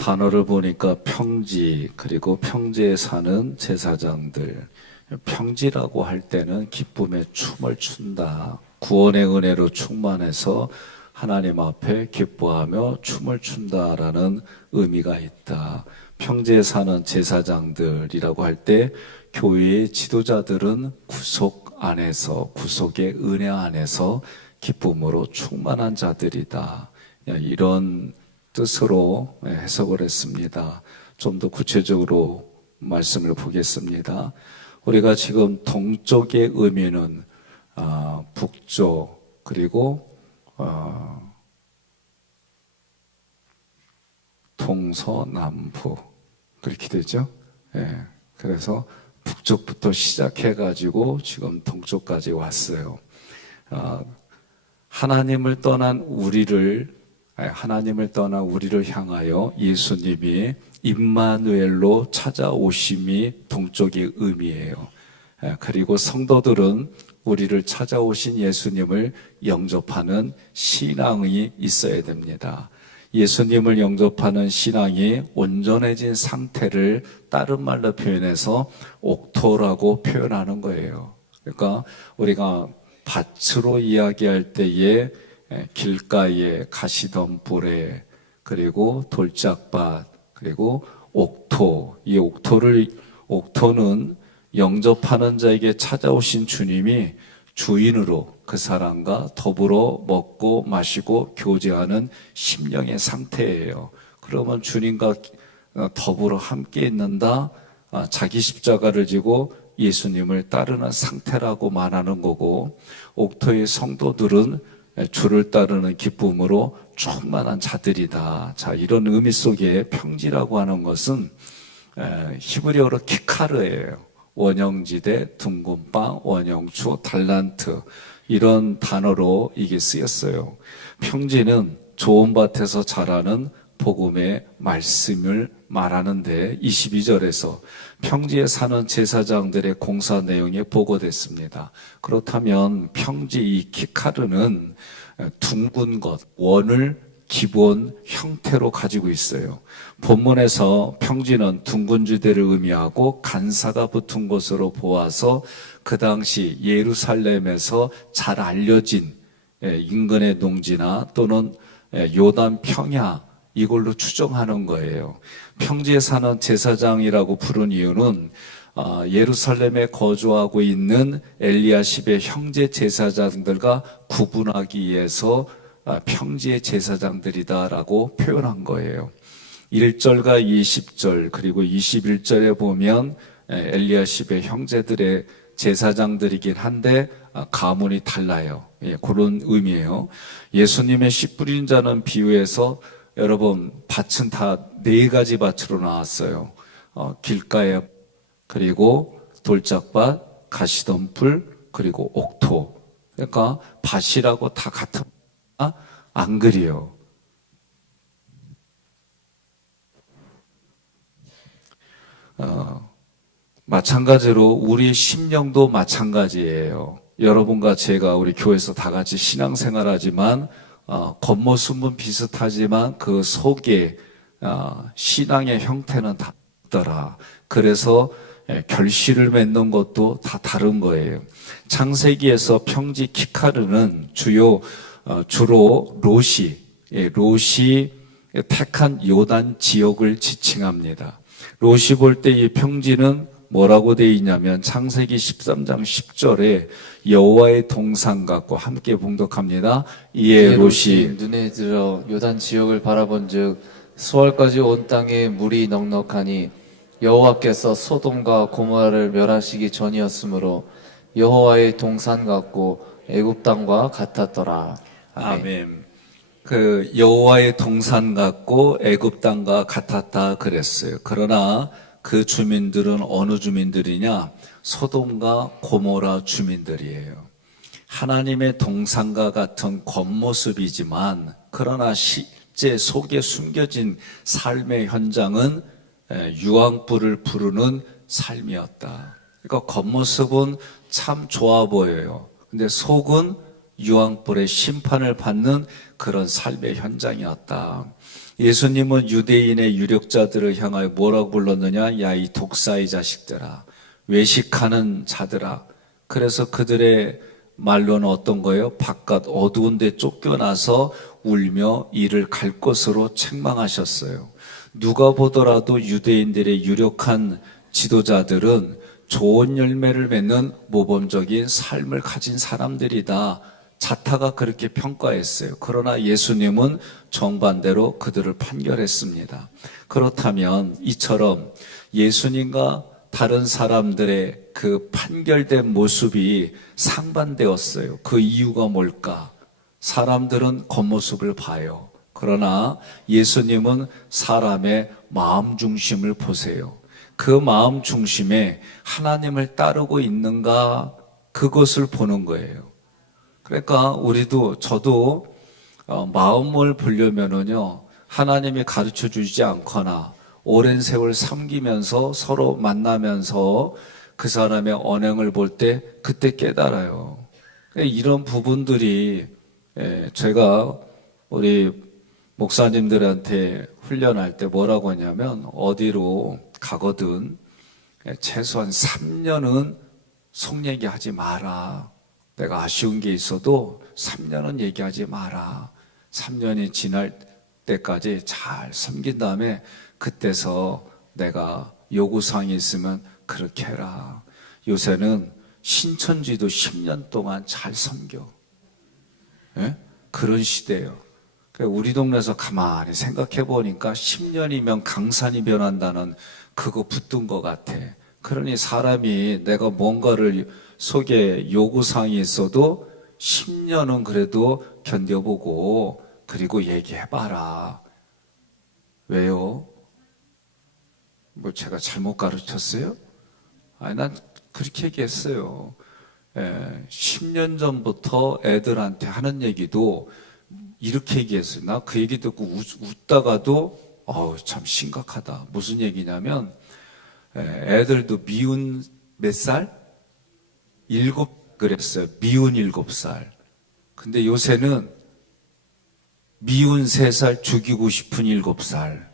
단어를 보니까 평지, 그리고 평지에 사는 제사장들. 평지라고 할 때는 기쁨의 춤을 춘다. 구원의 은혜로 충만해서 하나님 앞에 기뻐하며 춤을 춘다라는 의미가 있다. 평지에 사는 제사장들이라고 할 때 교회의 지도자들은 구속 안에서, 구속의 은혜 안에서 기쁨으로 충만한 자들이다. 이런 뜻으로 해석을 했습니다. 좀 더 구체적으로 말씀을 보겠습니다. 우리가 지금 동쪽의 의미는 북쪽, 그리고 동서남북 그렇게 되죠. 그래서 북쪽부터 시작해가지고 지금 동쪽까지 왔어요. 하나님을 떠난 우리를 향하여 예수님이 임마누엘로 찾아오심이 동쪽의 의미예요. 그리고 성도들은 우리를 찾아오신 예수님을 영접하는 신앙이 있어야 됩니다. 예수님을 영접하는 신앙이 온전해진 상태를 다른 말로 표현해서 옥토라고 표현하는 거예요. 그러니까 우리가 밭으로 이야기할 때에 길가에 가시덤불에, 그리고 돌짝밭, 그리고 옥토. 이 옥토는 영접하는 자에게 찾아오신 주님이 주인으로 그 사람과 더불어 먹고 마시고 교제하는 심령의 상태예요. 그러면 주님과 더불어 함께 있는다, 자기 십자가를 지고 예수님을 따르는 상태라고 말하는 거고, 옥토의 성도들은 주를 따르는 기쁨으로 충만한 자들이다. 자, 이런 의미 속에 평지라고 하는 것은 히브리어로 키카르예요. 원형지대, 둥근 빵, 원형추, 달란트, 이런 단어로 이게 쓰였어요. 평지는 좋은 밭에서 자라는 복음의 말씀을 말하는데 22절에서 평지에 사는 제사장들의 공사 내용이 보고됐습니다. 그렇다면 평지 이 키카르는 둥근 것, 원을 기본 형태로 가지고 있어요. 본문에서 평지는 둥근 지대를 의미하고 간사가 붙은 것으로 보아서 그 당시 예루살렘에서 잘 알려진 인근의 농지나 또는 요단 평야, 이걸로 추정하는 거예요. 평지에 사는 제사장이라고 부른 이유는 예루살렘에 거주하고 있는 엘리야십의 형제 제사장들과 구분하기 위해서 평지의 제사장들이다라고 표현한 거예요. 1절과 20절 그리고 21절에 보면 엘리야십의 형제들의 제사장들이긴 한데 가문이 달라요. 그런 의미예요. 예수님의 씨 뿌린 자는 비유에서 여러분 밭은 다 4가지 밭으로 나왔어요. 길가에, 그리고 돌짝밭, 가시덤불, 그리고 옥토. 그러니까 밭이라고 다 같은 안 그래요. 마찬가지로 우리 심령도 마찬가지예요. 여러분과 제가 우리 교회에서 다 같이 신앙생활하지만 겉모습은 비슷하지만 그 속에 신앙의 형태는 다르더라. 그래서 결실을 맺는 것도 다 다른 거예요. 창세기에서 평지 키카르는 주로 롯이 택한 요단 지역을 지칭합니다. 롯이 볼 때 이 평지는 뭐라고 되어 있냐면 창세기 13장 10절에 여호와의 동산 같고, 함께 봉독합니다. 이에 롯이 눈에 들어 요단 지역을 바라본즉 수월까지 온 땅에 물이 넉넉하니 여호와께서 소돔과 고모라를 멸하시기 전이었으므로 여호와의 동산 같고 애굽 땅과 같았더라. 아멘. 그 여호와의 동산 같고 애굽 땅과 같았다 그랬어요. 그러나 그 주민들은 어느 주민들이냐? 소돔과 고모라 주민들이에요. 하나님의 동산과 같은 겉모습이지만 그러나 실제 속에 숨겨진 삶의 현장은 유황불을 부르는 삶이었다. 그러니까 겉모습은 참 좋아 보여요. 근데 속은 유황불의 심판을 받는 그런 삶의 현장이었다. 예수님은 유대인의 유력자들을 향하여 뭐라고 불렀느냐? 야, 이 독사의 자식들아, 외식하는 자들아. 그래서 그들의 말로는 어떤 거예요? 바깥 어두운 데 쫓겨나서 울며 이를 갈 것으로 책망하셨어요. 누가 보더라도 유대인들의 유력한 지도자들은 좋은 열매를 맺는 모범적인 삶을 가진 사람들이다. 자타가 그렇게 평가했어요. 그러나 예수님은 정반대로 그들을 판결했습니다. 그렇다면 이처럼 예수님과 다른 사람들의 그 판결된 모습이 상반되었어요. 그 이유가 뭘까? 사람들은 겉모습을 봐요. 그러나 예수님은 사람의 마음 중심을 보세요. 그 마음 중심에 하나님을 따르고 있는가, 그것을 보는 거예요. 그러니까 저도 마음을 보려면은요, 하나님이 가르쳐 주지 않거나 오랜 세월 섬기면서 서로 만나면서 그 사람의 언행을 볼 때 그때 깨달아요. 이런 부분들이 제가 우리 목사님들한테 훈련할 때 뭐라고 하냐면, 어디로 가거든 최소한 3년은 속 얘기하지 마라. 내가 아쉬운 게 있어도 3년은 얘기하지 마라. 3년이 지날 때까지 잘 섬긴 다음에 그때서 내가 요구사항이 있으면 그렇게 해라. 요새는 신천지도 10년 동안 잘 섬겨. 예? 그런 시대예요. 우리 동네에서 가만히 생각해 보니까 10년이면 강산이 변한다는 그거 붙든 것 같아. 그러니 사람이 내가 뭔가를 속에 요구사항이 있어도 10년은 그래도 견뎌보고 그리고 얘기해봐라. 왜요? 뭐 제가 잘못 가르쳤어요? 아니, 난 그렇게 얘기했어요. 10년 전부터 애들한테 하는 얘기도 이렇게 얘기했어요. 나 그 얘기 듣고 웃다가도 참 심각하다. 무슨 얘기냐면, 애들도 미운 몇 살? 7 그랬어요. 미운 7살. 근데 요새는 미운 3살, 죽이고 싶은 7살.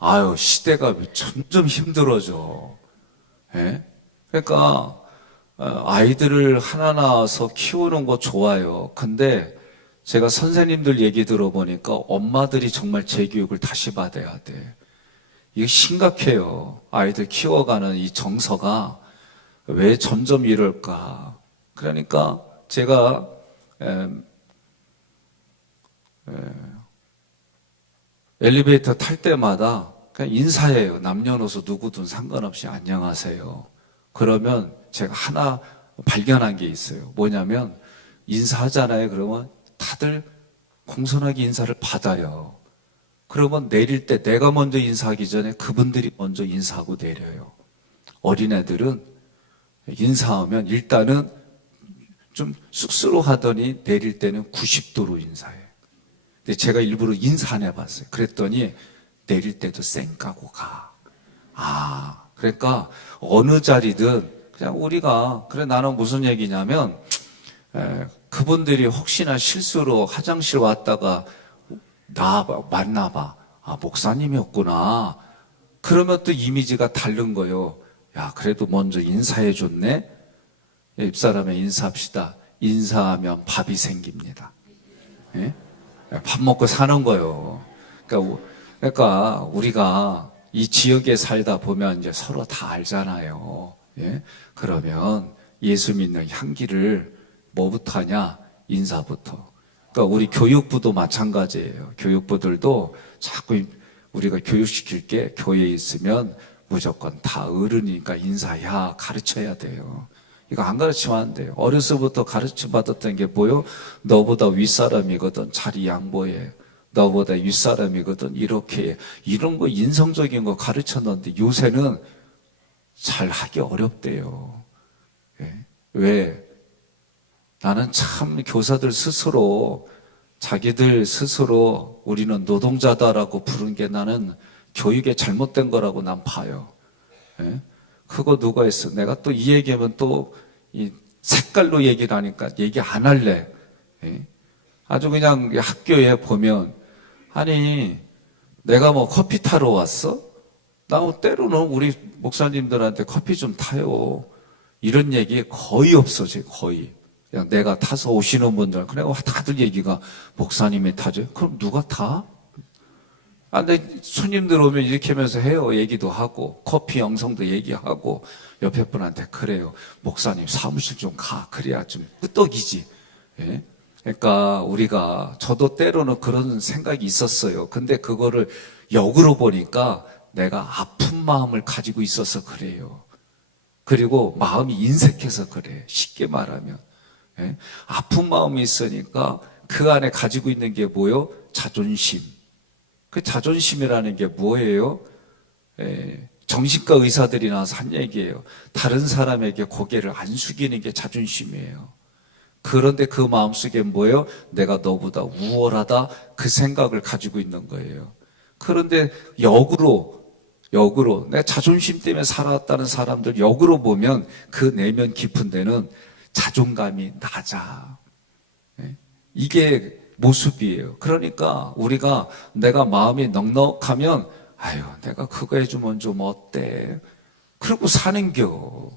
아유, 시대가 점점 힘들어져. 예? 그러니까 아이들을 하나 낳아서 키우는 거 좋아요. 근데 제가 선생님들 얘기 들어보니까 엄마들이 정말 재교육을 다시 받아야 돼. 이게 심각해요. 아이들 키워가는 이 정서가 왜 점점 이럴까. 그러니까 제가 엘리베이터 탈 때마다 그냥 인사해요. 남녀노소 누구든 상관없이 안녕하세요. 그러면 제가 하나 발견한 게 있어요. 뭐냐면 인사하잖아요. 그러면 다들 공손하게 인사를 받아요. 그러면 내릴 때 내가 먼저 인사하기 전에 그분들이 먼저 인사하고 내려요. 어린애들은 인사하면 일단은 좀 쑥스러워하더니 내릴 때는 90도로 인사해요. 근데 제가 일부러 인사 안 해봤어요. 그랬더니 내릴 때도 쌩까고 가. 그러니까 어느 자리든 그냥 우리가, 그래 나는 무슨 얘기냐면, 그분들이 혹시나 실수로 화장실 왔다가 나 만나봐. 목사님이었구나. 그러면 또 이미지가 다른 거예요. 야, 그래도 먼저 인사해줬네. 입사람에 인사합시다. 인사하면 밥이 생깁니다. 예? 밥 먹고 사는 거예요. 그러니까 우리가 이 지역에 살다 보면 이제 서로 다 알잖아요. 예? 그러면 예수 믿는 향기를 뭐부터 하냐? 인사부터. 그러니까 우리 교육부도 마찬가지예요. 교육부들도 자꾸 우리가 교육시킬 게 교회에 있으면 무조건 다 어른이니까 인사야 가르쳐야 돼요. 이거 안 가르치면 안 돼요. 어려서부터 가르쳐 받았던 게 뭐요? 너보다 윗사람이거든 자리 양보해. 너보다 윗사람이거든 이렇게 해. 이런 거 인성적인 거 가르쳤는데 요새는 잘 하기 어렵대요. 예. 왜? 나는 참 교사들 스스로 자기들 스스로 우리는 노동자다라고 부른 게 나는 교육에 잘못된 거라고 난 봐요. 예? 그거 누가 했어? 내가 또 이 얘기하면 또 이 색깔로 얘기를 하니까 얘기 안 할래. 예? 아주 그냥 학교에 보면 아니, 내가 뭐 커피 타러 왔어? 나 뭐 때로는 우리 목사님들한테 커피 좀 타요. 이런 얘기 거의 없어져요, 거의. 그냥 내가 타서 오시는 분들, 그래, 다들 얘기가 목사님이 타죠. 그럼 누가 타? 아, 근데 손님들 오면 이렇게 하면서 해요. 얘기도 하고, 커피 영성도 얘기하고, 옆에 분한테 그래요. 목사님 사무실 좀 가. 그래야 좀 끄떡이지. 예? 그러니까 우리가, 저도 때로는 그런 생각이 있었어요. 근데 그거를 역으로 보니까 내가 아픈 마음을 가지고 있어서 그래요. 그리고 마음이 인색해서 그래. 쉽게 말하면. 예? 아픈 마음이 있으니까 그 안에 가지고 있는 게 뭐요? 자존심. 그 자존심이라는 게 뭐예요? 정신과 의사들이 나와서 한 얘기예요. 다른 사람에게 고개를 안 숙이는 게 자존심이에요. 그런데 그 마음속에 뭐예요? 내가 너보다 우월하다 그 생각을 가지고 있는 거예요. 그런데 역으로 내 자존심 때문에 살아왔다는 사람들 역으로 보면 그 내면 깊은 데는 자존감이 낮아. 이게 모습이에요. 그러니까 우리가 내가 마음이 넉넉하면 아유 내가 그거 해주면 좀 어때? 그러고 사는겨.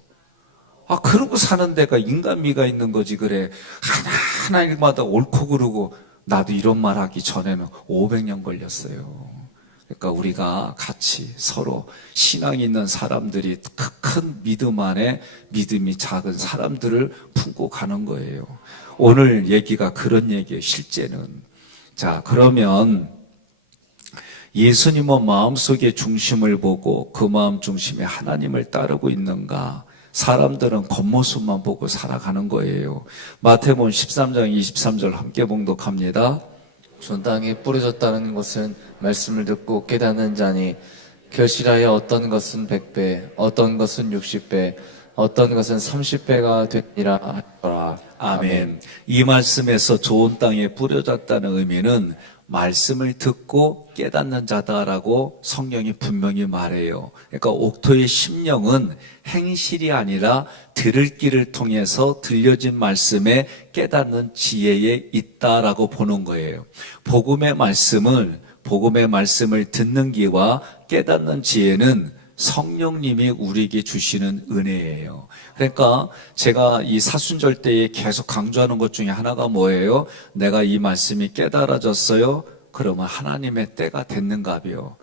아 그러고 사는 데가 인간미가 있는 거지 그래. 하나하나 일마다 옳고 그르고 나도 이런 말 하기 전에는 500년 걸렸어요. 그러니까 우리가 같이 서로 신앙이 있는 사람들이 큰 믿음 안에 믿음이 작은 사람들을 품고 가는 거예요. 오늘 얘기가 그런 얘기예요, 실제는. 자, 그러면 예수님은 마음속의 중심을 보고 그 마음 중심에 하나님을 따르고 있는가? 사람들은 겉모습만 보고 살아가는 거예요. 마태복음 13장 23절 함께 봉독합니다. 전 땅에 뿌려졌다는 것은 말씀을 듣고 깨닫는 자니 결실하여 어떤 것은 100배, 어떤 것은 60배, 어떤 것은 30배가 되니라 하더라. 아멘. 이 말씀에서 좋은 땅에 뿌려졌다는 의미는 말씀을 듣고 깨닫는 자다라고 성경이 분명히 말해요. 그러니까 옥토의 심령은 행실이 아니라 들을 길을 통해서 들려진 말씀에 깨닫는 지혜에 있다라고 보는 거예요. 복음의 말씀을 듣는 귀와 깨닫는 지혜는 성령님이 우리에게 주시는 은혜예요. 그러니까 제가 이 사순절 때에 계속 강조하는 것 중에 하나가 뭐예요? 내가 이 말씀이 깨달아졌어요? 그러면 하나님의 때가 됐는가요?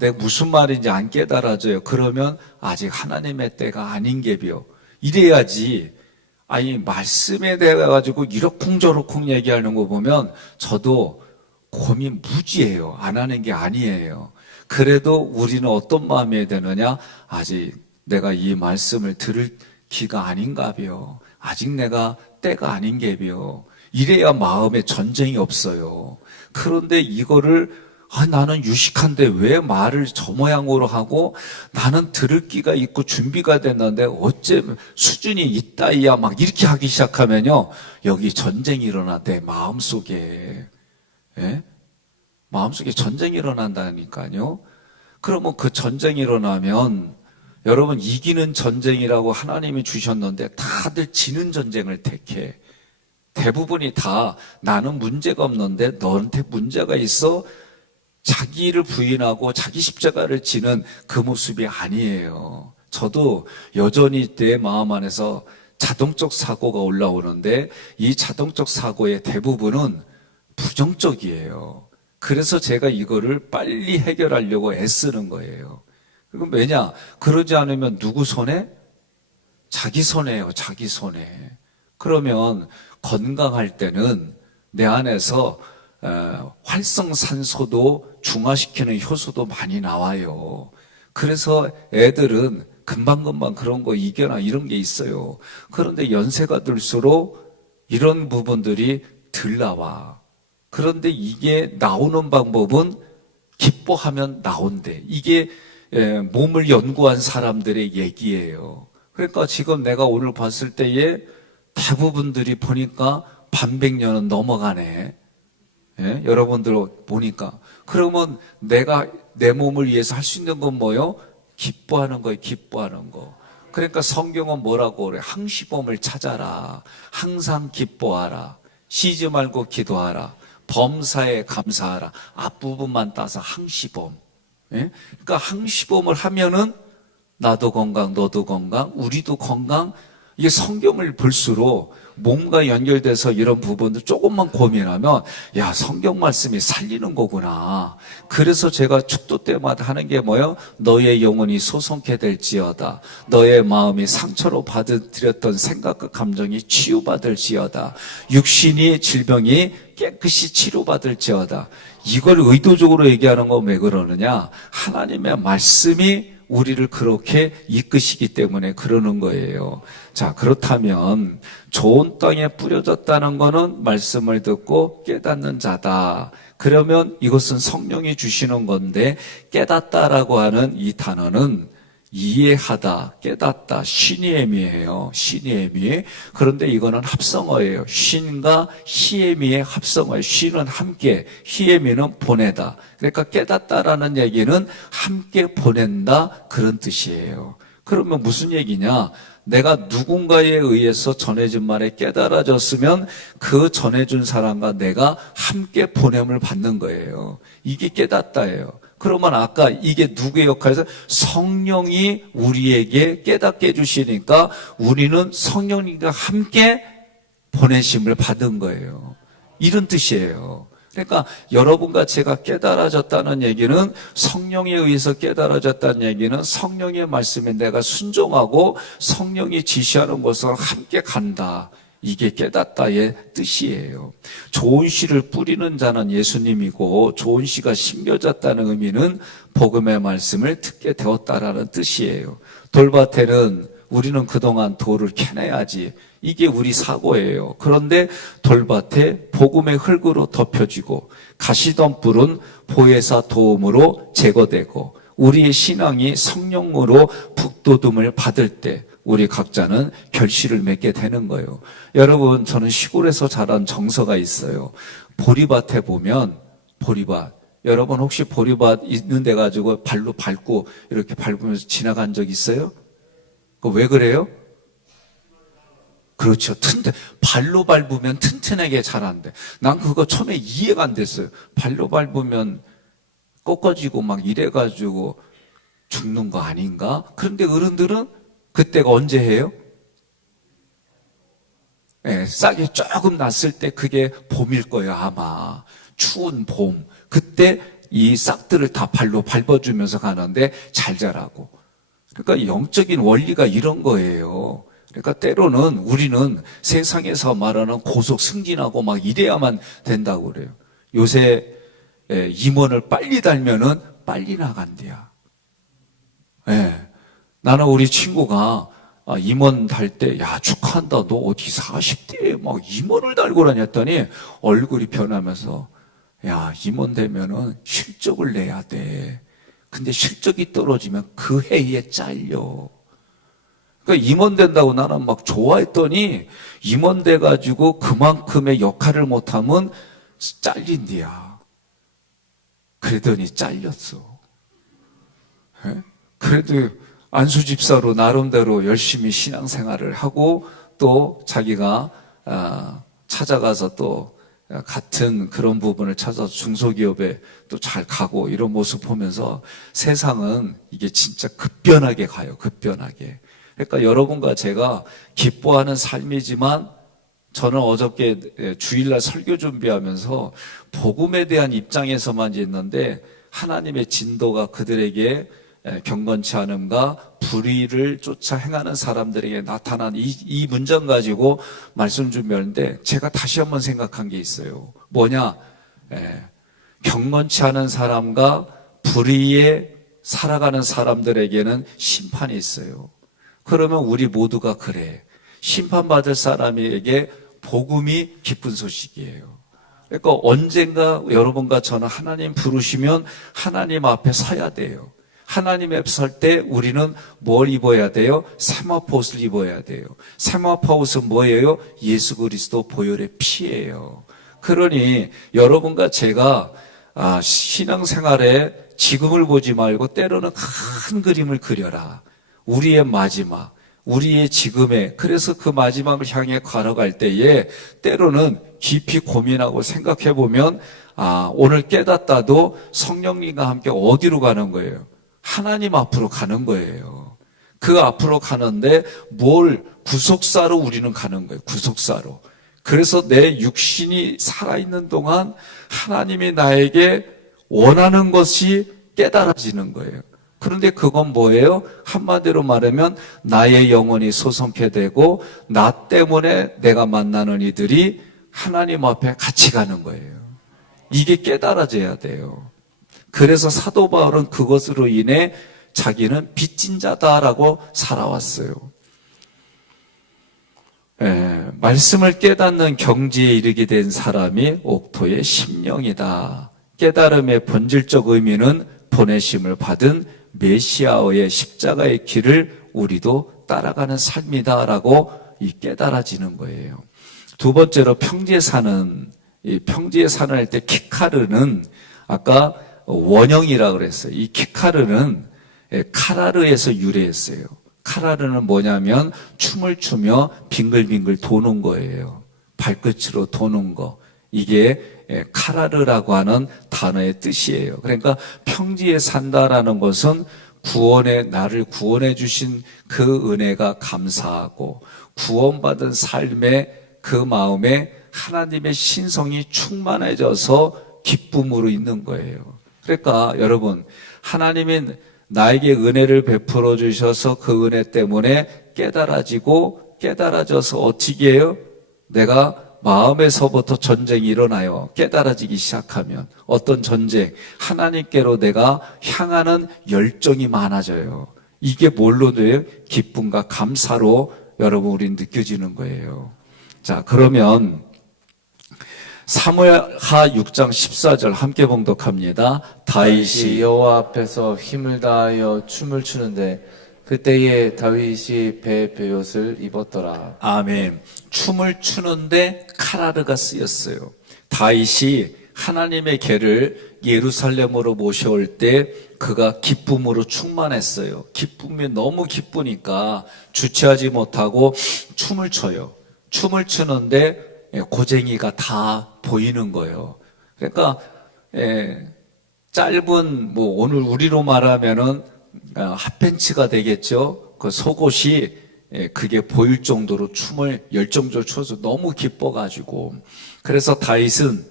내가 무슨 말인지 안 깨달아져요? 그러면 아직 하나님의 때가 아닌 게요. 이래야지. 아니 말씀에 대해 가지고 이러쿵저러쿵 얘기하는 거 보면 저도 고민 무지해요. 안 하는 게 아니에요. 그래도 우리는 어떤 마음이 되느냐? 아직 내가 이 말씀을 들을 기가 아닌가벼. 아직 내가 때가 아닌게벼. 이래야 마음에 전쟁이 없어요. 그런데 이거를 나는 유식한데 왜 말을 저 모양으로 하고 나는 들을 기가 있고 준비가 됐는데 어째 수준이 있다이야 막 이렇게 하기 시작하면요. 여기 전쟁이 일어나 내 마음속에. 예? 마음속에 전쟁이 일어난다니까요. 그러면 그 전쟁이 일어나면 여러분 이기는 전쟁이라고 하나님이 주셨는데 다들 지는 전쟁을 택해. 대부분이 다 나는 문제가 없는데 너한테 문제가 있어. 자기를 부인하고 자기 십자가를 지는 그 모습이 아니에요. 저도 여전히 내 마음 안에서 자동적 사고가 올라오는데 이 자동적 사고의 대부분은 부정적이에요. 그래서 제가 이거를 빨리 해결하려고 애쓰는 거예요. 그럼 왜냐? 그러지 않으면 누구 손에? 자기 손에요. 자기 손에. 그러면 건강할 때는 내 안에서 활성산소도 중화시키는 효소도 많이 나와요. 그래서 애들은 금방금방 그런 거 이겨나 이런 게 있어요. 그런데 연세가 들수록 이런 부분들이 덜 나와. 그런데 이게 나오는 방법은 기뻐하면 나온대. 이게 몸을 연구한 사람들의 얘기예요. 그러니까 지금 내가 오늘 봤을 때에 대부분들이 보니까 반백년은 넘어가네. 예? 여러분들 보니까. 그러면 내가 내 몸을 위해서 할 수 있는 건 뭐요? 기뻐하는 거예요. 기뻐하는 거. 그러니까 성경은 뭐라고 그래? 항시범을 찾아라. 항상 기뻐하라. 쉬지 말고 기도하라. 범사에 감사하라. 앞부분만 따서 항시범. 예? 그러니까 항시범을 하면은 나도 건강, 너도 건강, 우리도 건강. 이게 성경을 볼수록 몸과 연결돼서 이런 부분도 조금만 고민하면 야, 성경 말씀이 살리는 거구나. 그래서 제가 축도 때마다 하는 게 뭐예요? 너의 영혼이 소송케 될지어다. 너의 마음이 상처로 받아들였던 생각과 감정이 치유받을지어다. 육신이 질병이 깨끗이 치료받을지어다. 이걸 의도적으로 얘기하는 거 왜 그러느냐? 하나님의 말씀이 우리를 그렇게 이끄시기 때문에 그러는 거예요. 자, 그렇다면 좋은 땅에 뿌려졌다는 거는 말씀을 듣고 깨닫는 자다. 그러면 이것은 성령이 주시는 건데 깨닫다라고 하는 이 단어는 이해하다, 깨닫다, 시니에미예요. 시니에미. 그런데 이거는 합성어예요. 쉰과 히에미의 합성어예요. 쉰은 함께, 히에미는 보내다. 그러니까 깨닫다라는 얘기는 함께 보낸다, 그런 뜻이에요. 그러면 무슨 얘기냐? 내가 누군가에 의해서 전해진 말에 깨달아졌으면 그 전해준 사람과 내가 함께 보냄을 받는 거예요. 이게 깨닫다예요. 그러면 아까 이게 누구의 역할에서 성령이 우리에게 깨닫게 해주시니까 우리는 성령님과 함께 보내심을 받은 거예요. 이런 뜻이에요. 그러니까 여러분과 제가 깨달아졌다는 얘기는 성령에 의해서 깨달아졌다는 얘기는 성령의 말씀에 내가 순종하고 성령이 지시하는 곳으로 함께 간다. 이게 깨닫다의 뜻이에요. 좋은 씨를 뿌리는 자는 예수님이고 좋은 씨가 심겨졌다는 의미는 복음의 말씀을 듣게 되었다라는 뜻이에요. 돌밭에는 우리는 그동안 돌을 캐내야지. 이게 우리 사고예요. 그런데 돌밭에 복음의 흙으로 덮여지고 가시던 뿔은 보혜사 도움으로 제거되고 우리의 신앙이 성령으로 북돋움을 받을 때 우리 각자는 결실을 맺게 되는 거예요. 여러분, 저는 시골에서 자란 정서가 있어요. 보리밭에 보면 보리밭. 여러분 혹시 보리밭 있는 데 가지고 발로 밟고 이렇게 밟으면서 지나간 적 있어요? 왜 그래요? 그렇죠. 발로 밟으면 튼튼하게 자란대. 난 그거 처음에 이해가 안 됐어요. 발로 밟으면 꺾어지고 막 이래가지고 죽는 거 아닌가? 그런데 어른들은 그때가 언제 해요? 네, 싹이 조금 났을 때 그게 봄일 거예요, 아마. 추운 봄. 그때 이 싹들을 다 발로 밟아주면서 가는데 잘 자라고. 그러니까 영적인 원리가 이런 거예요. 그러니까 때로는 우리는 세상에서 말하는 고속 승진하고 막 이래야만 된다고 그래요. 요새 임원을 빨리 달면은 빨리 나간대야. 예. 나는 우리 친구가 임원 달 때, 야, 축하한다. 너 어디 40대에 막 임원을 달고 다녔더니 얼굴이 변하면서, 야, 임원 되면은 실적을 내야 돼. 근데 실적이 떨어지면 그 해에 잘려. 그러니까 임원 된다고 나는 막 좋아했더니 임원 돼가지고 그만큼의 역할을 못하면 잘린디야. 그러더니 잘렸어. 예? 그래도 안수 집사로 나름대로 열심히 신앙생활을 하고 또 자기가 찾아가서 또 같은 그런 부분을 찾아서 중소기업에 또 잘 가고 이런 모습 보면서 세상은 이게 진짜 급변하게 가요. 급변하게. 그러니까 여러분과 제가 기뻐하는 삶이지만 저는 어저께 주일날 설교 준비하면서 복음에 대한 입장에서만 있는데 하나님의 진도가 그들에게 경건치 않음과 불의를 쫓아 행하는 사람들에게 나타난 이 문장 가지고 말씀 준비하는데 제가 다시 한번 생각한 게 있어요. 뭐냐? 경건치 않은 사람과 불의에 살아가는 사람들에게는 심판이 있어요. 그러면 우리 모두가 그래. 심판받을 사람에게 복음이 기쁜 소식이에요. 그러니까 언젠가 여러분과 저는 하나님 부르시면 하나님 앞에 서야 돼요. 하나님 앞에 설 때 우리는 뭘 입어야 돼요? 세마포옷을 입어야 돼요. 세마포옷은 뭐예요? 예수 그리스도 보혈의 피예요. 그러니 여러분과 제가 신앙생활에 지금을 보지 말고 때로는 큰 그림을 그려라. 우리의 마지막, 우리의 지금에, 그래서 그 마지막을 향해 걸어갈 때에 때로는 깊이 고민하고 생각해 보면 오늘 깨닫다도 성령님과 함께 어디로 가는 거예요? 하나님 앞으로 가는 거예요. 그 앞으로 가는데 뭘 구속사로 우리는 가는 거예요. 구속사로. 그래서 내 육신이 살아있는 동안 하나님이 나에게 원하는 것이 깨달아지는 거예요. 그런데 그건 뭐예요? 한마디로 말하면 나의 영혼이 소성케 되고 나 때문에 내가 만나는 이들이 하나님 앞에 같이 가는 거예요. 이게 깨달아져야 돼요. 그래서 사도 바울은 그것으로 인해 자기는 빚진 자다라고 살아왔어요. 말씀을 깨닫는 경지에 이르게 된 사람이 옥토의 심령이다. 깨달음의 본질적 의미는 보내심을 받은 메시아의 십자가의 길을 우리도 따라가는 삶이다라고 깨달아지는 거예요. 두 번째로 평지에 사는, 이 평지에 사는 할 때 키카르는 아까 원형이라고 그랬어요. 이 키카르는 카라르에서 유래했어요. 카라르는 뭐냐면 춤을 추며 빙글빙글 도는 거예요. 발끝으로 도는 거. 이게 카라르라고 하는 단어의 뜻이에요. 그러니까 평지에 산다라는 것은 나를 구원해 주신 그 은혜가 감사하고 구원받은 삶의 그 마음에 하나님의 신성이 충만해져서 기쁨으로 있는 거예요. 그러니까 여러분, 하나님이 나에게 은혜를 베풀어 주셔서 그 은혜 때문에 깨달아져서 어떻게 해요? 내가 마음에서부터 전쟁이 일어나요. 깨달아지기 시작하면. 어떤 전쟁? 하나님께로 내가 향하는 열정이 많아져요. 이게 뭘로 돼요? 기쁨과 감사로 여러분 우린 느껴지는 거예요. 자, 그러면 사무엘하 6장 14절 함께 봉독합니다. 다윗이 여호와 앞에서 힘을 다하여 춤을 추는데 그때에 다윗이 배 베옷을 입었더라. 아멘. 춤을 추는데 카라르가 쓰였어요. 다윗이 하나님의 개를 예루살렘으로 모셔올 때 그가 기쁨으로 충만했어요. 기쁨이 너무 기쁘니까 주체하지 못하고 춤을 춰요. 춤을 추는데 고쟁이가 다 보이는 거예요. 그러니까 짧은 오늘 우리로 말하면은 핫팬츠가 되겠죠. 그 속옷이 그게 보일 정도로 춤을 열정적으로 춰서 너무 기뻐가지고, 그래서 다윗은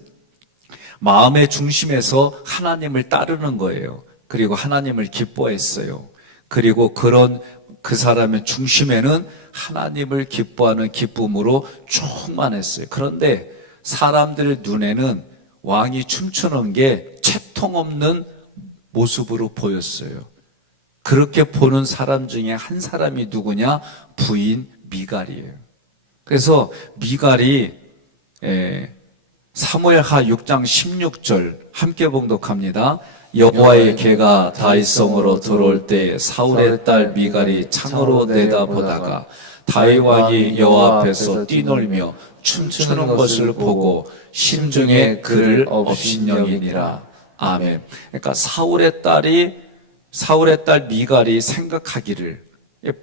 마음의 중심에서 하나님을 따르는 거예요. 그리고 하나님을 기뻐했어요. 그리고 그 사람의 중심에는 하나님을 기뻐하는 기쁨으로 충만했어요. 그런데 사람들 눈에는 왕이 춤추는 게 채통 없는 모습으로 보였어요. 그렇게 보는 사람 중에 한 사람이 누구냐? 부인 미갈이에요. 그래서 미갈이 사무엘하 6장 16절 함께 봉독합니다. 여호와의 개가 다윗성으로 들어올 때 사울의 딸 미갈이 창으로 내다보다가 다윗 왕이 여호와 앞에서 뛰놀며 춤추는 것을 보고 심중에 그를 업신여기니라. 아멘. 그러니까 사울의 딸 미갈이 생각하기를,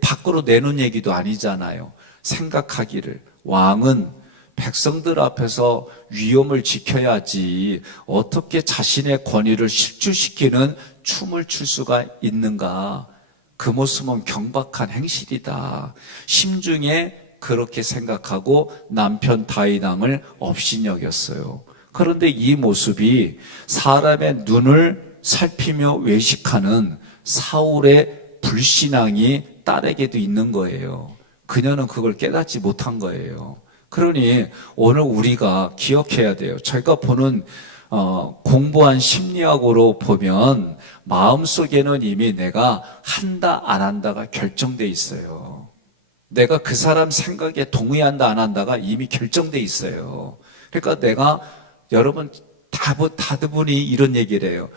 밖으로 내놓은 얘기도 아니잖아요. 생각하기를, 왕은 백성들 앞에서 위엄을 지켜야지 어떻게 자신의 권위를 실추시키는 춤을 출 수가 있는가. 그 모습은 경박한 행실이다. 심중에 그렇게 생각하고 남편 다윗 왕을 업신여겼어요. 그런데 이 모습이 사람의 눈을 살피며 외식하는 사울의 불신앙이 딸에게도 있는 거예요. 그녀는 그걸 깨닫지 못한 거예요. 그러니 오늘 우리가 기억해야 돼요. 저희가 보는 공부한 심리학으로 보면 마음속에는 이미 내가 한다 안 한다가 결정돼 있어요. 내가 그 사람 생각에 동의한다 안 한다가 이미 결정돼 있어요. 그러니까 여러분 다분히 이런 얘기를 해요.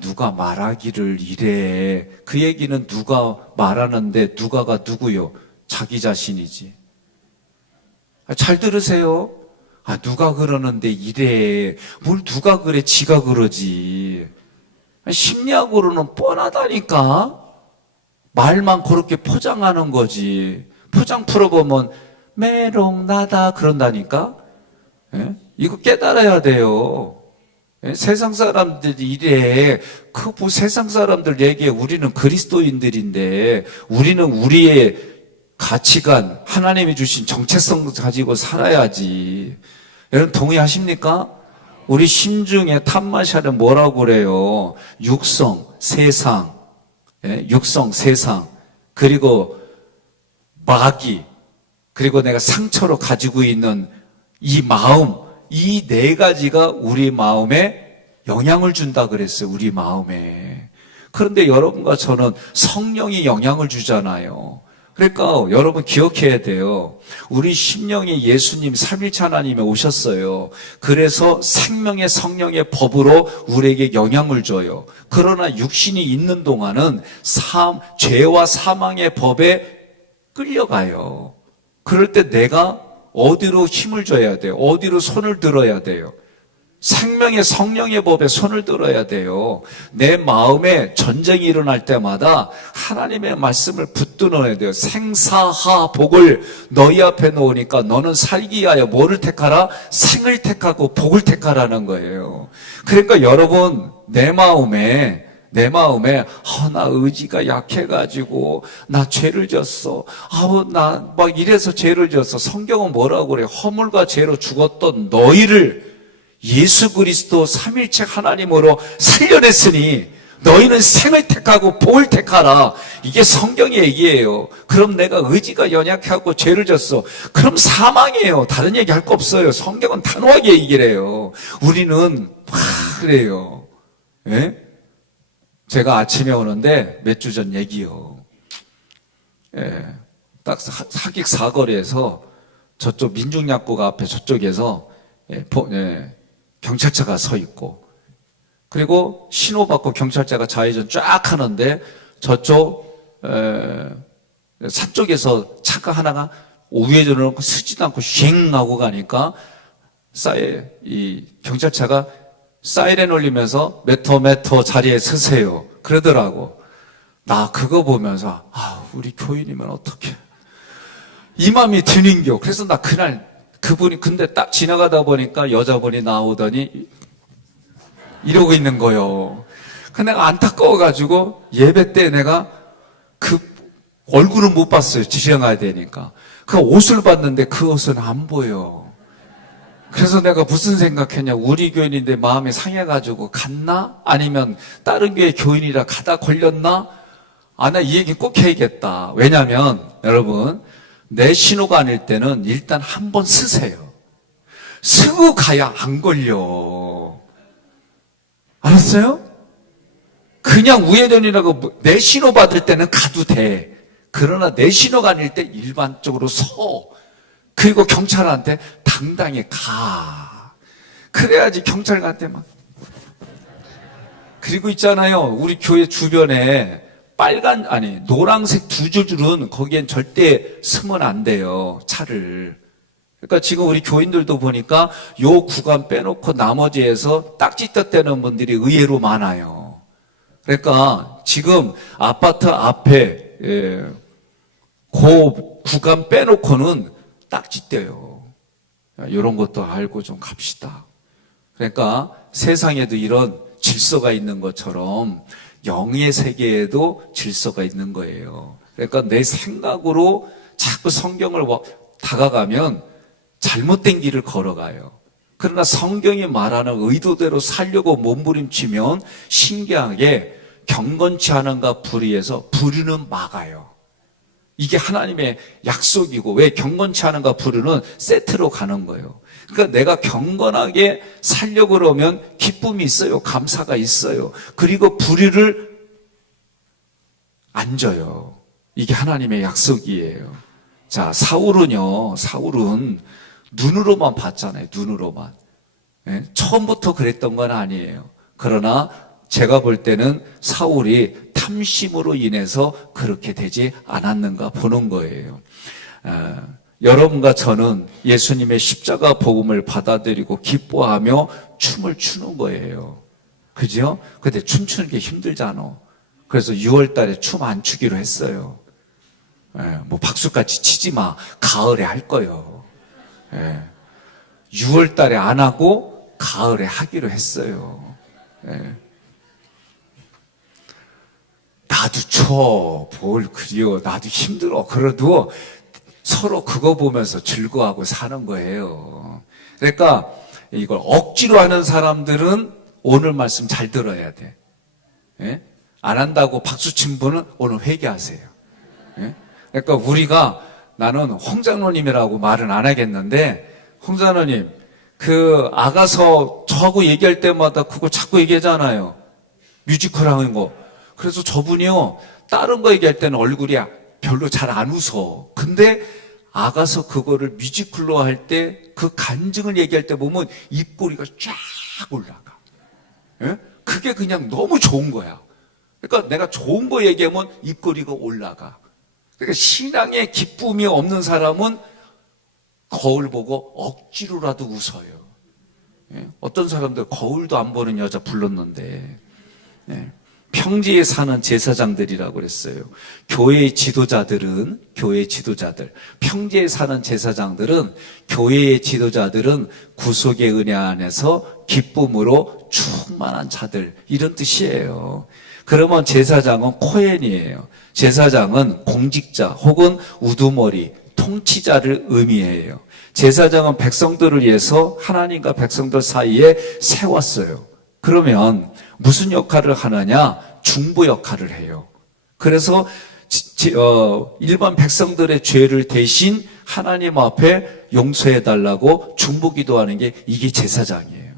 누가 말하기를 이래. 그 얘기는 누가 말하는데 누가가 누구요? 자기 자신이지. 잘 들으세요. 누가 그러는데 이래. 뭘 누가 그래? 지가 그러지. 심리학으로는 뻔하다니까. 말만 그렇게 포장하는 거지. 포장 풀어보면 메롱나다 그런다니까. 예? 이거 깨달아야 돼요. 예? 세상 사람들이 이래. 세상 사람들 얘기에 우리는 그리스도인들인데 우리는 우리의 가치관, 하나님이 주신 정체성 가지고 살아야지. 여러분 동의하십니까? 우리 심중에 탐마샤는 뭐라고 그래요? 육성, 세상, 예? 육성, 세상, 그리고 마귀, 그리고 내가 상처로 가지고 있는 이 마음, 이 네 가지가 우리 마음에 영향을 준다 그랬어요. 우리 마음에. 그런데 여러분과 저는 성령이 영향을 주잖아요. 그러니까 여러분 기억해야 돼요. 우리 심령이 예수님 삼일체 하나님에 오셨어요. 그래서 생명의 성령의 법으로 우리에게 영향을 줘요. 그러나 육신이 있는 동안은 죄와 사망의 법에 끌려가요. 그럴 때 내가 어디로 힘을 줘야 돼요? 어디로 손을 들어야 돼요? 생명의 성령의 법에 손을 들어야 돼요. 내 마음에 전쟁이 일어날 때마다 하나님의 말씀을 붙들어야 돼요. 생사하 복을 너희 앞에 놓으니까 너는 살기 위하여 뭐를 택하라? 생을 택하고 복을 택하라는 거예요. 그러니까 여러분 내 마음에 나 의지가 약해가지고 나 죄를 졌어. 나 막 이래서 죄를 졌어. 성경은 뭐라고 그래? 허물과 죄로 죽었던 너희를 예수 그리스도 삼일체 하나님으로 살려냈으니 너희는 생을 택하고 복을 택하라. 이게 성경의 얘기예요. 그럼 내가 의지가 연약하고 죄를 졌어. 그럼 사망이에요. 다른 얘기 할 거 없어요. 성경은 단호하게 얘기를 해요. 우리는 그래요. 예? 제가 아침에 오는데 몇 주 전 얘기요. 예, 딱 사객 사거리에서 저쪽 민중약국 앞에 저쪽에서 경찰차가 서 있고, 그리고 신호받고 경찰차가 좌회전 쫙 하는데 저쪽 산 쪽에서 차가 하나가 우회전을 하고 서지도 않고 쉥 하고 가니까 이 경찰차가 사이렌 울리면서 메터 자리에 서세요 그러더라고. 나 그거 보면서 우리 교인이면 어떡해, 이 마음이 드는겨. 그래서 나 그날 그분이 근데 딱 지나가다 보니까 여자분이 나오더니 이러고 있는 거요. 그 내가 안타까워가지고 예배 때 내가 그 얼굴은 못 봤어요. 지나가야 되니까. 그 옷을 봤는데 그 옷은 안 보여. 그래서 내가 무슨 생각했냐, 우리 교인인데 마음이 상해가지고 갔나? 아니면 다른 교회 교인이라 가다 걸렸나? 나 이 얘기 꼭 해야겠다. 왜냐면 여러분 내 신호가 아닐 때는 일단 한번 쓰세요. 쓰고 가야 안 걸려. 알았어요? 그냥 우회전이라고 내 신호 받을 때는 가도 돼. 그러나 내 신호가 아닐 때 일반적으로 서. 그리고 경찰한테 당당히 가. 그래야지 경찰한테 막. 그리고 있잖아요. 우리 교회 주변에 노란색 두 줄은 거기엔 절대 서면 안 돼요. 차를. 그러니까 지금 우리 교인들도 보니까 요 구간 빼놓고 나머지에서 딱지 떴다는 분들이 의외로 많아요. 그러니까 지금 아파트 앞에 그 구간 빼놓고는 딱지 떼요. 이런 것도 알고 좀 갑시다. 그러니까 세상에도 이런 질서가 있는 것처럼 영의 세계에도 질서가 있는 거예요. 그러니까 내 생각으로 자꾸 성경을 다가가면 잘못된 길을 걸어가요. 그러나 성경이 말하는 의도대로 살려고 몸부림치면 신기하게 경건치 않은가 불의해서 불의는 막아요. 이게 하나님의 약속이고, 왜 경건치 않은가 불의는 세트로 가는 거예요. 그러니까 내가 경건하게 살려고 그러면 기쁨이 있어요. 감사가 있어요. 그리고 불의를 안 져요. 이게 하나님의 약속이에요. 자, 사울은 눈으로만 봤잖아요. 눈으로만. 네? 처음부터 그랬던 건 아니에요. 그러나 제가 볼 때는 사울이 탐심으로 인해서 그렇게 되지 않았는가 보는 거예요. 여러분과 저는 예수님의 십자가 복음을 받아들이고 기뻐하며 춤을 추는 거예요. 그죠? 근데 춤추는 게 힘들잖아. 그래서 6월 달에 춤 안 추기로 했어요. 뭐 박수같이 치지 마. 가을에 할 거예요. 6월 달에 안 하고 가을에 하기로 했어요. 나도 쳐. 뭘 그리워. 나도 힘들어. 그래도 서로 그거 보면서 즐거워하고 사는 거예요. 그러니까 이걸 억지로 하는 사람들은 오늘 말씀 잘 들어야 돼. 안 한다고 박수 친 분은 오늘 회개하세요. 그러니까 우리가 나는 홍 장로님이라고 말은 안 하겠는데 홍 장로님 그 아가서 저하고 얘기할 때마다 그거 자꾸 얘기하잖아요. 뮤지컬 하는 거. 그래서 저분이요 다른 거 얘기할 때는 얼굴이 별로 잘 안 웃어. 근데 아가서 그거를 뮤지컬로 할 때 그 간증을 얘기할 때 보면 입꼬리가 쫙 올라가. 그게 그냥 너무 좋은 거야. 그러니까 내가 좋은 거 얘기하면 입꼬리가 올라가. 그러니까 신앙에 기쁨이 없는 사람은 거울 보고 억지로라도 웃어요. 어떤 사람들 거울도 안 보는 여자 불렀는데 평지에 사는 제사장들이라고 그랬어요. 교회의 지도자들, 평지에 사는 제사장들은, 교회의 지도자들은 구속의 은혜 안에서 기쁨으로 충만한 자들, 이런 뜻이에요. 그러면 제사장은 코헨이에요. 제사장은 공직자 혹은 우두머리, 통치자를 의미해요. 제사장은 백성들을 위해서 하나님과 백성들 사이에 세웠어요. 그러면 무슨 역할을 하느냐? 중보 역할을 해요. 그래서 일반 백성들의 죄를 대신 하나님 앞에 용서해달라고 중보 기도하는 게 이게 제사장이에요.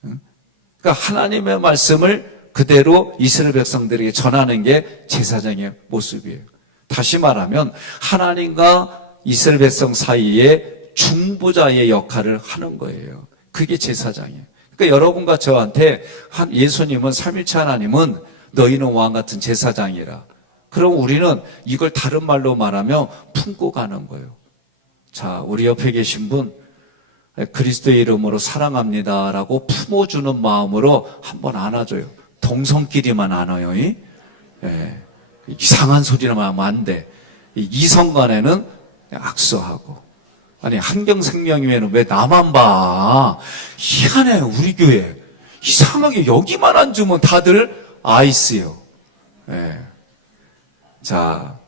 그러니까 하나님의 말씀을 그대로 이스라엘 백성들에게 전하는 게 제사장의 모습이에요. 다시 말하면 하나님과 이스라엘 백성 사이에 중보자의 역할을 하는 거예요. 그게 제사장이에요. 그러니까 여러분과 저한테 예수님은 삼위일체 하나님은 너희는 왕 같은 제사장이라. 그럼 우리는 이걸 다른 말로 말하면 품고 가는 거예요. 자, 우리 옆에 계신 분 그리스도의 이름으로 사랑합니다라고 품어주는 마음으로 한번 안아줘요. 동성끼리만 안아요. 이상한 소리만 하면 안 돼. 이성 간에는 악수하고. 아니 한경생명이면 왜 나만 봐? 희한해. 우리 교회 이상하게 여기만 앉으면 다들 아이스요. 자,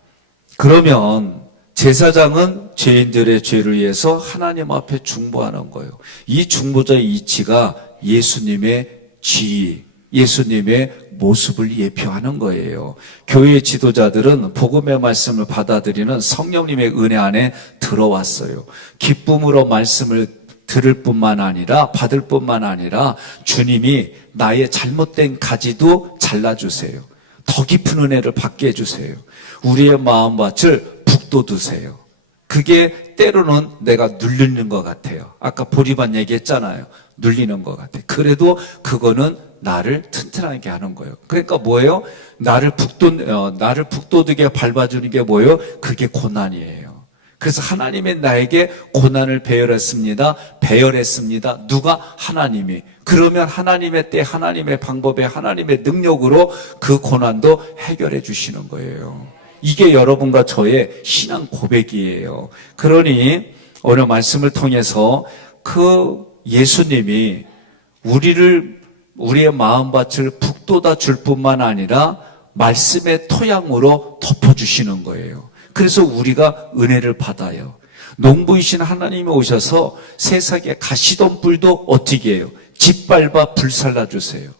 그러면 제사장은 죄인들의 죄를 위해서 하나님 앞에 중보하는 거예요. 이 중보자의 이치가 예수님의 지위, 예수님의 모습을 예표하는 거예요. 교회의 지도자들은 복음의 말씀을 받아들이는 성령님의 은혜 안에 들어왔어요. 기쁨으로 말씀을 들을 뿐만 아니라 받을 뿐만 아니라 주님이 나의 잘못된 가지도 잘라주세요. 더 깊은 은혜를 받게 해주세요. 우리의 마음밭을 북돋으세요. 그게 때로는 내가 눌리는 것 같아요. 아까 보리반 얘기했잖아요. 눌리는 것 같아. 그래도 그거는 나를 튼튼하게 하는 거예요. 그러니까 뭐예요? 나를 북돋우게 밟아주는 게 뭐예요? 그게 고난이에요. 그래서 하나님이 나에게 고난을 배열했습니다. 누가? 하나님이. 그러면 하나님의 때, 하나님의 방법에, 하나님의 능력으로 그 고난도 해결해 주시는 거예요. 이게 여러분과 저의 신앙 고백이에요. 그러니 오늘 말씀을 통해서 그 예수님이 우리의 마음밭을 북돋아 줄 뿐만 아니라 말씀의 토양으로 덮어주시는 거예요. 그래서 우리가 은혜를 받아요. 농부이신 하나님이 오셔서 세상에 가시던 뿔도 어떻게 해요? 짓밟아 불살라 주세요.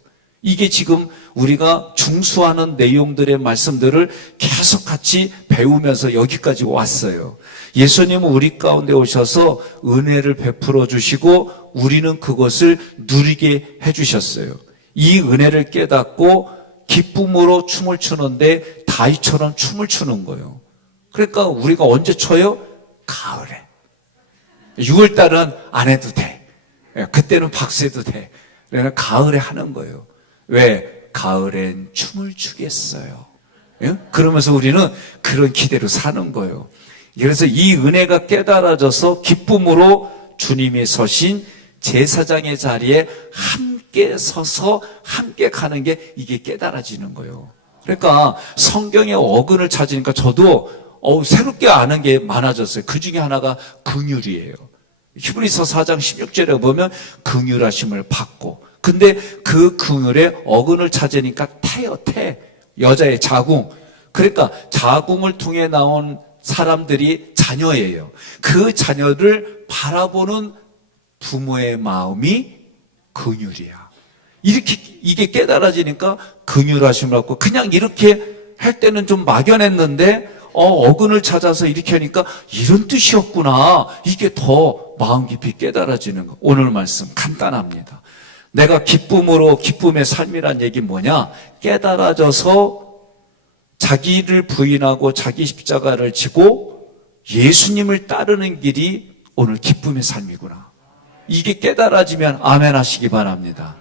이게 지금 우리가 중수하는 내용들의 말씀들을 계속 같이 배우면서 여기까지 왔어요. 예수님은 우리 가운데 오셔서 은혜를 베풀어 주시고 우리는 그것을 누리게 해주셨어요. 이 은혜를 깨닫고 기쁨으로 춤을 추는데 다윗처럼 춤을 추는 거예요. 그러니까 우리가 언제 춰요? 가을에. 6월달은 안 해도 돼. 그때는 박수해도 돼. 그러니까 가을에 하는 거예요. 왜? 가을엔 춤을 추겠어요. 그러면서 우리는 그런 기대로 사는 거예요. 그래서 이 은혜가 깨달아져서 기쁨으로 주님이 서신 제사장의 자리에 함께 서서 함께 가는 게 이게 깨달아지는 거예요. 그러니까 성경의 어근을 찾으니까 저도 새롭게 아는 게 많아졌어요. 그 중에 하나가 긍휼이에요. 히브리서 4장 16절에 보면 긍휼하심을 받고, 근데 그 긍휼에 어근을 찾으니까 태요, 태. 여자의 자궁. 그러니까 자궁을 통해 나온 사람들이 자녀예요. 그 자녀를 바라보는 부모의 마음이 긍휼이야. 이게 깨달아지니까 긍휼하심을 받고, 그냥 이렇게 할 때는 좀 막연했는데 어근을 찾아서 이렇게 하니까 이런 뜻이었구나. 이게 더 마음 깊이 깨달아지는 거. 오늘 말씀 간단합니다. 내가 기쁨의 삶이란 얘기 뭐냐? 깨달아져서 자기를 부인하고 자기 십자가를 지고 예수님을 따르는 길이 오늘 기쁨의 삶이구나. 이게 깨달아지면 아멘 하시기 바랍니다.